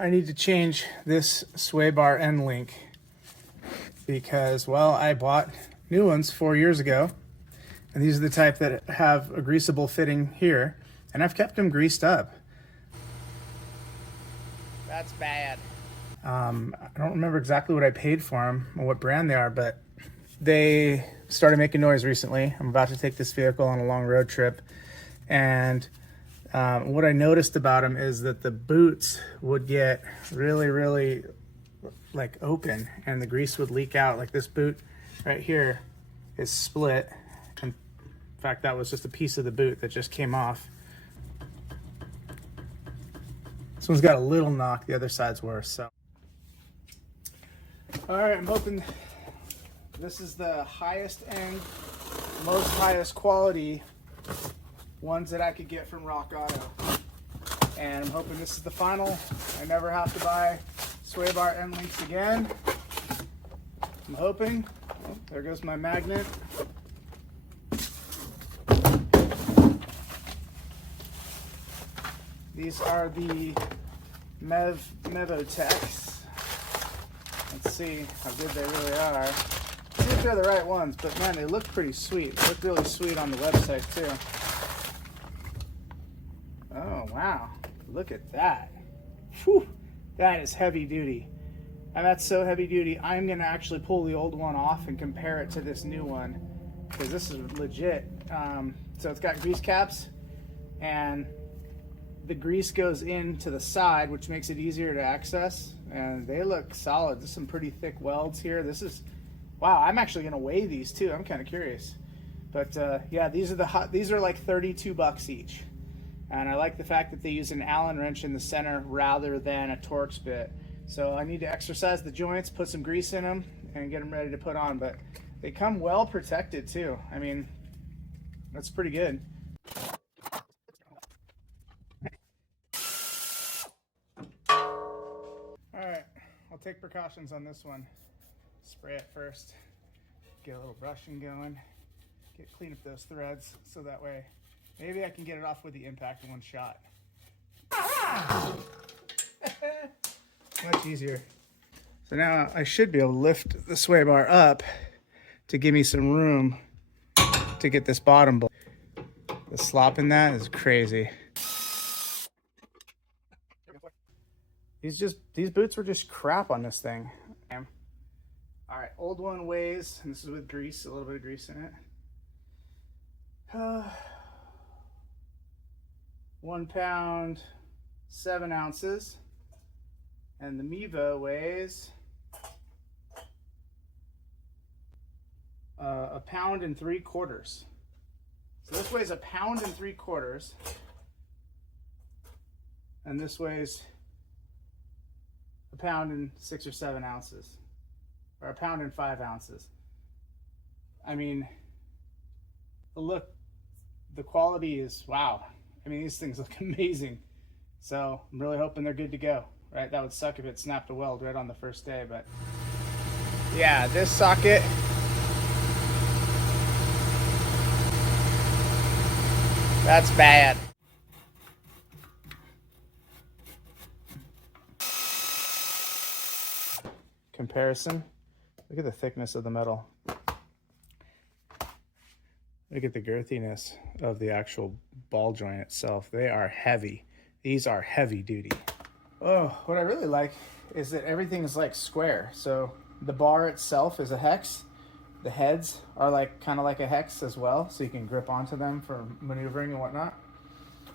I need to change this sway bar end link because, well, I bought new ones 4 years ago, and these are the type that have a greasable fitting here, and I've kept them greased up. That's bad. I don't remember exactly what I paid for them or what brand they are, but they started making noise recently. I'm about to take this vehicle on a long road trip, and what I noticed about them is that the boots would get really like open, and the grease would leak out. Like this boot right here is split. In fact, that was just a piece of the boot that just came off. This one's got a little knock, the other side's worse. So, all right, I'm hoping this is the highest end, most highest quality ones that I could get from Rock Auto. And I'm hoping this is the final. I never have to buy sway bar end links again. I'm hoping. Oh, there goes my magnet. These are the Mevotechs. Let's see how good they really are. I think they're the right ones, but man, they look pretty sweet. They look really sweet on the website too. Oh wow, look at that. Whew, that is heavy duty. And that's so heavy duty, I'm gonna actually pull the old one off and compare it to this new one, because this is legit. So it's got grease caps, and the grease goes into the side, which makes it easier to access, and they look solid. There's some pretty thick welds here. This is, wow, I'm actually gonna weigh these too. I'm kind of curious. But yeah, these are like $32 each. And I like the fact that they use an Allen wrench in the center rather than a Torx bit. So I need to exercise the joints, put some grease in them, and get them ready to put on. But they come well protected too. I mean, that's pretty good. All right, I'll take precautions on this one. Spray it first, get a little brushing going, clean up those threads so that way maybe I can get it off with the impact in one shot. Much easier. So now I should be able to lift the sway bar up to give me some room to get this bottom block. The slop in that is crazy. These boots were just crap on this thing. All right, old one weighs, and this is with grease, a little bit of grease in it. 1 pound, 7 ounces. And the Mevo weighs 1 pound and 3/4. So this weighs 1 pound and 3/4. And this weighs 1 pound and 6 or 7 ounces. Or 1 pound and 5 ounces. I mean, the quality is wow. I mean, these things look amazing. So I'm really hoping they're good to go, right? That would suck if it snapped a weld right on the first day, but yeah, this socket, that's bad. Comparison. Look at the thickness of the metal. Look at the girthiness of the actual ball joint itself. They are heavy. These are heavy duty. Oh, what I really like is that everything is like square. So the bar itself is a hex. The heads are like kind of like a hex as well, so you can grip onto them for maneuvering and whatnot.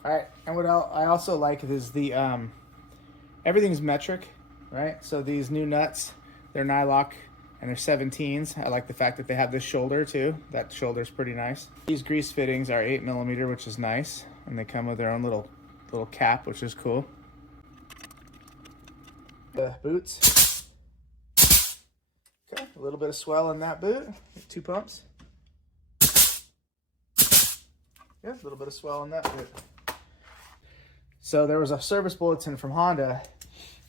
All right, and what I also like is the everything's metric, right? So these new nuts, they're nylock and they're 17s. I like the fact that they have this shoulder too. That shoulder's pretty nice. These grease fittings are 8mm, which is nice, and they come with their own little cap, which is cool. The boots. Okay, a little bit of swell in that boot. 2 pumps. Yeah, a little bit of swell in that boot. So there was a service bulletin from Honda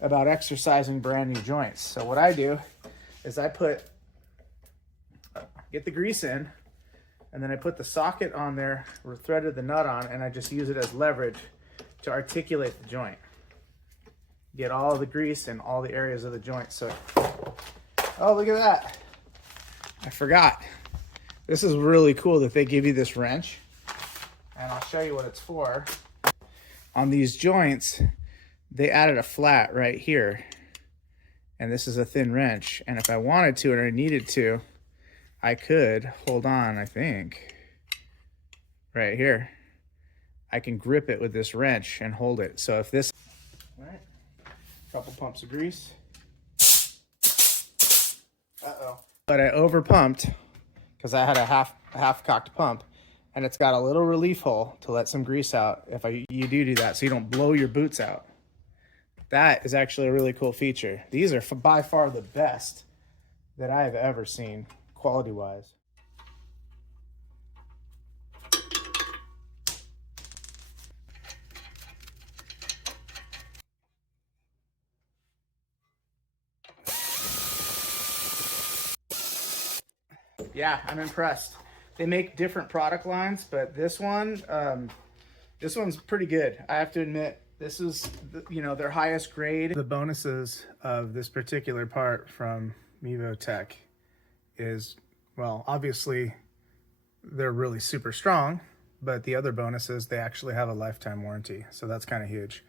about exercising brand new joints. So what I do is I get the grease in, and then I put the socket on there, or threaded the nut on, and I just use it as leverage to articulate the joint. get all the grease in all the areas of the joint. So, oh, look at that. I forgot. This is really cool that they give you this wrench. And I'll show you what it's for. On these joints, they added a flat right here. And this is a thin wrench. And if I wanted to or I needed to, I could, hold on, I think, right here. I can grip it with this wrench and hold it. So if this, all right, couple pumps of grease. Uh-oh. But I over pumped because I had a half cocked pump, and it's got a little relief hole to let some grease out if you do that, so you don't blow your boots out. That is actually a really cool feature. These are by far the best that I have ever seen, quality-wise. Yeah, I'm impressed. They make different product lines, but this one's pretty good. I have to admit, this is, you know, their highest grade. The bonuses of this particular part from Mevotech is, well, obviously they're really super strong, but the other bonuses, they actually have a lifetime warranty. So that's kind of huge.